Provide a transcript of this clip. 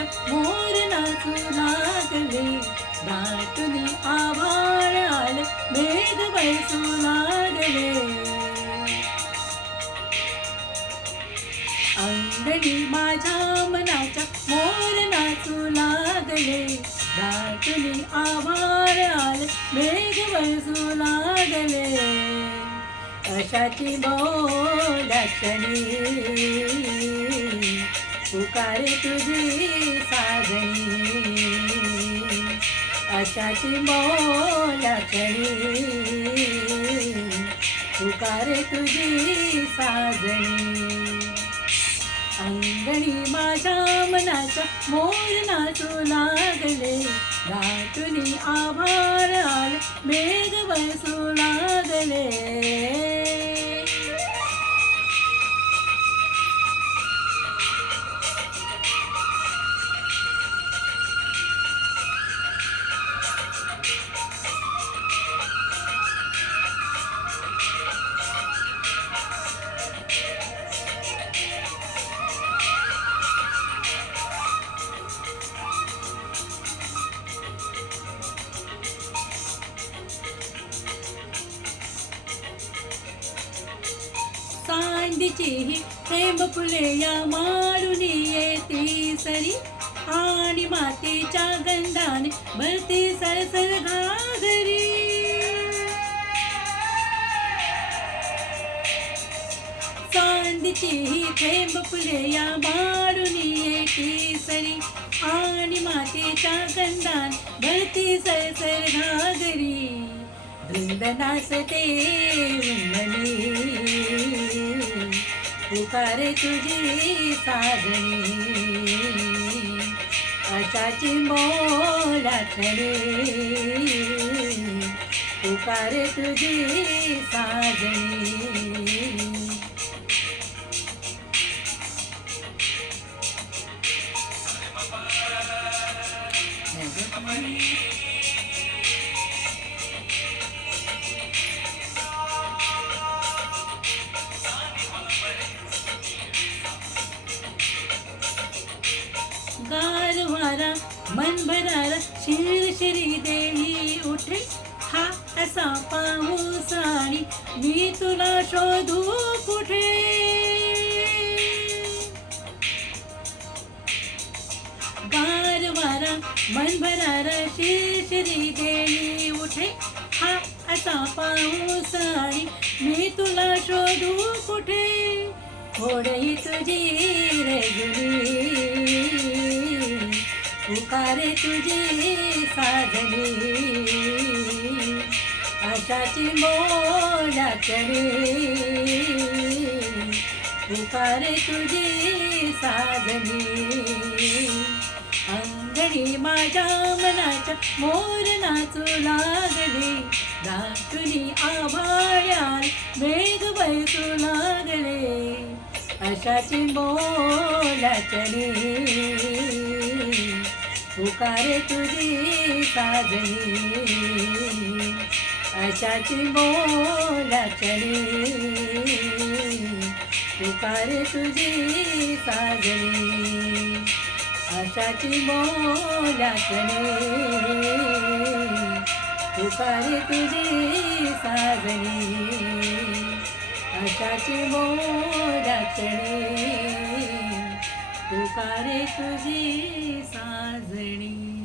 नाचा मोर नाचू लागले, दाटून आभाळ आले, मेघ बरसू लागले. अंगणी माझ्या मनाच्या मोर नाचू लागले, दाटून आभाळ आले, मेघ बरसू लागले. अशाची बोलाक्षणी पुकारे तुझी साजणी, अशाची बोलाक्षणी पुकारे तुझी साजणी. अंगणी माझ्या मनाचा मोर नाचू लागले, दाटून आभाळ आले, मेघ बरसू लागले. चांदीची थेंब फुले मारून येती सरी, आणि मातीच्या गंधाने भरती सरसर घागरी. चांदीची थेंब फुले मारून येती सरी, आणि मातीच्या गंधाने भरती सरसर घागरी. धुंद नाचते उन्मनी पुकारे तुझी साजणी, अशाची बोलाक्षणी पुकारे तुझी साजणी. गार वारा मन भरारा शिरशिरी देई उठे, हा असा पाऊस आणि मी तुला शोधू कुठे. गार वारा मन भरारा शिरशिरी देई उठे, हा असा पाऊस आणि मी तुला शोधू कुठे. थोडी तुझी रेजुली पुकारे तुझी साजणी, अशाची बोलाक्षणी पुकारे तुझी साजणी. अंगणी माझ्या मनाच्या मोर नाचू लागले, दाटून आभाळ आले, मेघ बरसू लागले. अशाची बोलाक्षणी पुकारे तुझी साजणी, अशाची बोलाक्षणी पुकारे तुझी साजणी, अशाची बोलाक्षणी पुकारे तुझी साजणी, अशाची बोलाक्षणी पुकारे तुझी साजणी.